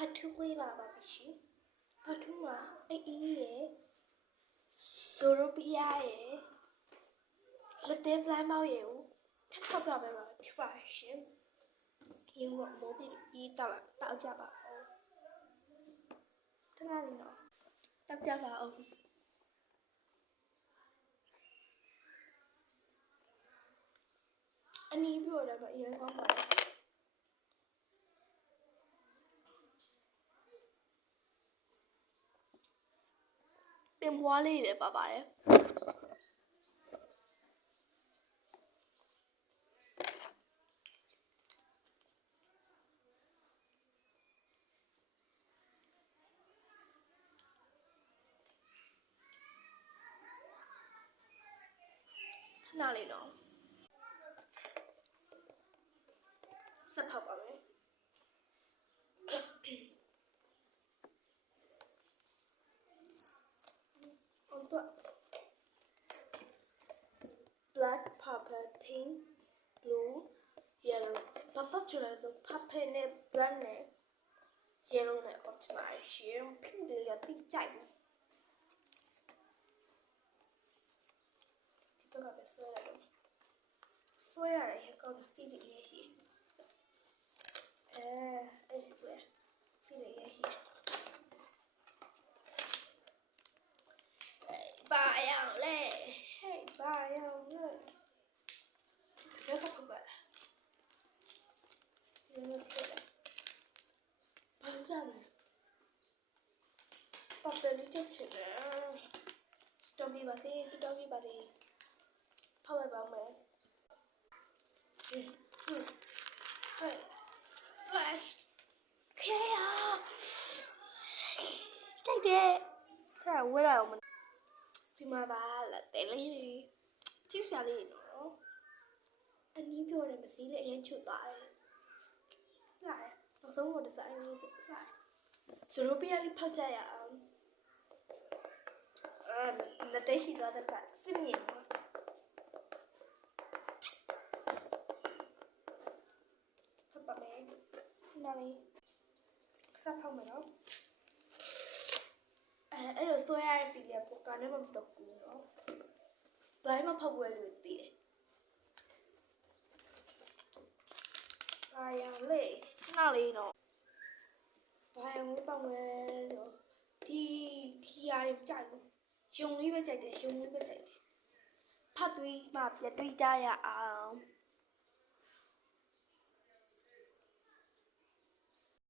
part 2 လေးလာပါပြီရှင် part 2မှာအေးရဲ့ဆိုရိုပီယာရဲ့လက်သေးပလမ်းမောက်ရဲ့ကိုထပ်ထောက်ပြပေးပါဖြစ်ပါရှင်ဒီမို့ဒီဒီတောက်ကြပါအောင်တနားလေးနော်တောက်ကြပါအောင်အနီးပြောတယ်ဗျအရင်ကောင်းပါတယ်ပင်ပွားလေးလည်းပါပါတယ်ခဏလေးနော်ဆက်ဖောက်ပါမယ်black purple pink blue yellow ဘာတော့ကျလဲဆို purple နဲ့ black နဲ့ yellow နဲ့ optimization pink လေးကတိကျတယ်ဒီတော့ပဲဆွဲရတယ်ဆွဲရတယ်ဟဲ့ကောင်းစီးပြီးရေးရှိအဲ့ဆွဲစီးပြီးရေးရှိဘာရောက်လဲဟဲ့ဘာရောက်လဲဘယ်ဆက်ပါလဲဘာကြောင့်လဲပတ်စလေးချက်ချင်တယ်စတော်ဘီပါသေးဖောက်လိုက်ပါမယ်ဟဲ့ flash ခဲရတိုက်တယ်ဒါဝဲလာအောင်ဒီမှာပါလာတယ်လေးကြည့်ရှာလေးနော်အနည်းပြောတယ်မစည်းလေးအရင်ချွတ်သွားတယ်လာနောက်ဆုံးတော့ဒီဇိုင်းလေးစားဆိုတော့ပြရလေးဖောက်ကြရအောင်လက်သေးရှိသွားတဲ့ကစစ်မြင်နော်ဖတ်ပါမယ်နားလေးဆက်ဖောက်မယ်နော်အဲ့လိုဆွဲရတဲ့ feel ကကနေမှမတော့ဘူးနော်ဘိုင်းမဖောက်ပွဲလို့သိတယ်ဘာရလဲနားလေးနော်ဘာရမပေါက်လဲဆိုဒီရာတွေကြိုက်လို့ယုံလေးပဲကြိုက်တယ်ဖတ်သွေးမှပြတွေ့ကြရအောင်